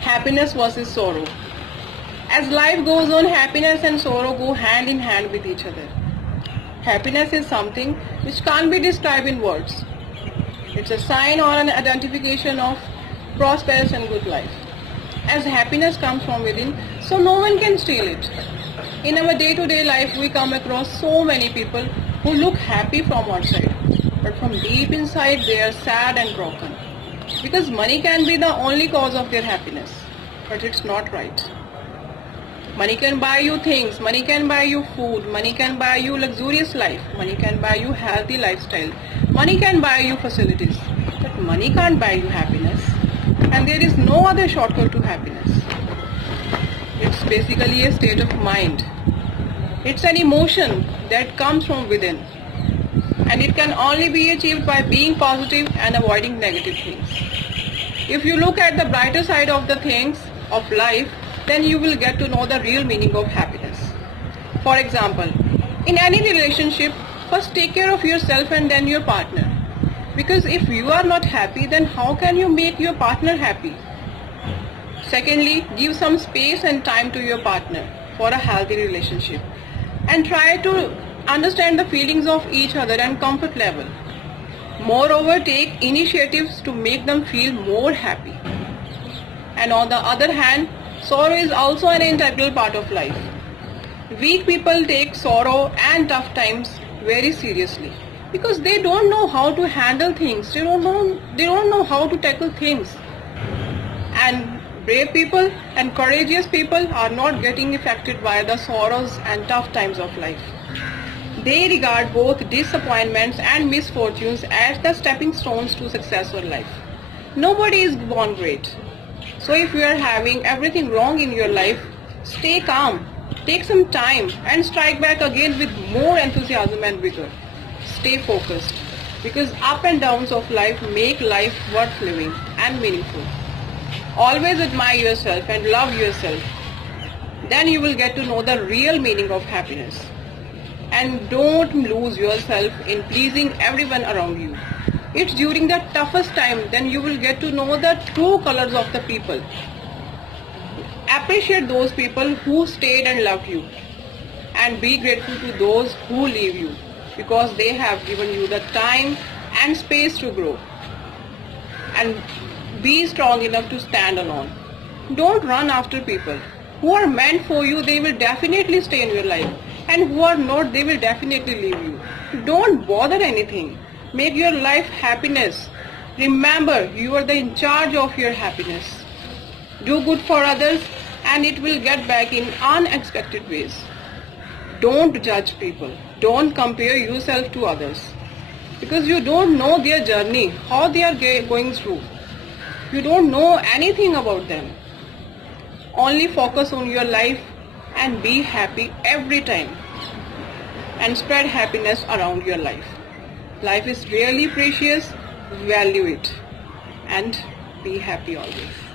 Happiness versus sorrow. As life goes on, happiness and sorrow go hand in hand with each other. Happiness is something which can't be described in words. It's a sign or an identification of prosperous and good life. As happiness comes from within, so no one can steal it. In our day-to-day life, we come across so many people who look happy from outside, but from deep inside they are sad and broken. Because money can be the only cause of their happiness, but it's not right. Money can buy you things, money can buy you food, money can buy you luxurious life, money can buy you healthy lifestyle, money can buy you facilities, but money can't buy you happiness. And there is no other shortcut to happiness. It's basically a state of mind. It's an emotion that comes from within. And it can only be achieved by being positive and avoiding negative things. If you look at the brighter side of the things of life, then you will get to know the real meaning of happiness. For example, in any relationship, first take care of yourself and then your partner. Because if you are not happy, then how can you make your partner happy? Secondly, give some space and time to your partner for a healthy relationship. And try to understand the feelings of each other and comfort level. Moreover, take initiatives to make them feel more happy. And on the other hand, sorrow is also an integral part of life. Weak people take sorrow and tough times very seriously because they don't know how to handle things. They don't know how to tackle things. And brave people and courageous people are not getting affected by the sorrows and tough times of life. They regard both disappointments and misfortunes as the stepping stones to successful life. Nobody is born great. So if you are having everything wrong in your life, stay calm, take some time and strike back again with more enthusiasm and vigor. Stay focused because up and downs of life make life worth living and meaningful. Always admire yourself and love yourself. Then you will get to know the real meaning of happiness. And don't lose yourself in pleasing everyone around you. It's during the toughest time then you will get to know the true colors of the people. Appreciate those people who stayed and loved you. And be grateful to those who leave you because they have given you the time and space to grow. And be strong enough to stand alone. Don't run after people. Who are meant for you, they will definitely stay in your life. And who are not, they will definitely leave you. Don't bother anything. Make your life happiness. Remember, you are in charge of your happiness. Do good for others and it will get back in unexpected ways. Don't judge people. Don't compare yourself to others. Because you don't know their journey, how they are going through. You don't know anything about them. Only focus on your life and be happy every time. And spread happiness around your life. Life is really precious. Value it. And be happy always.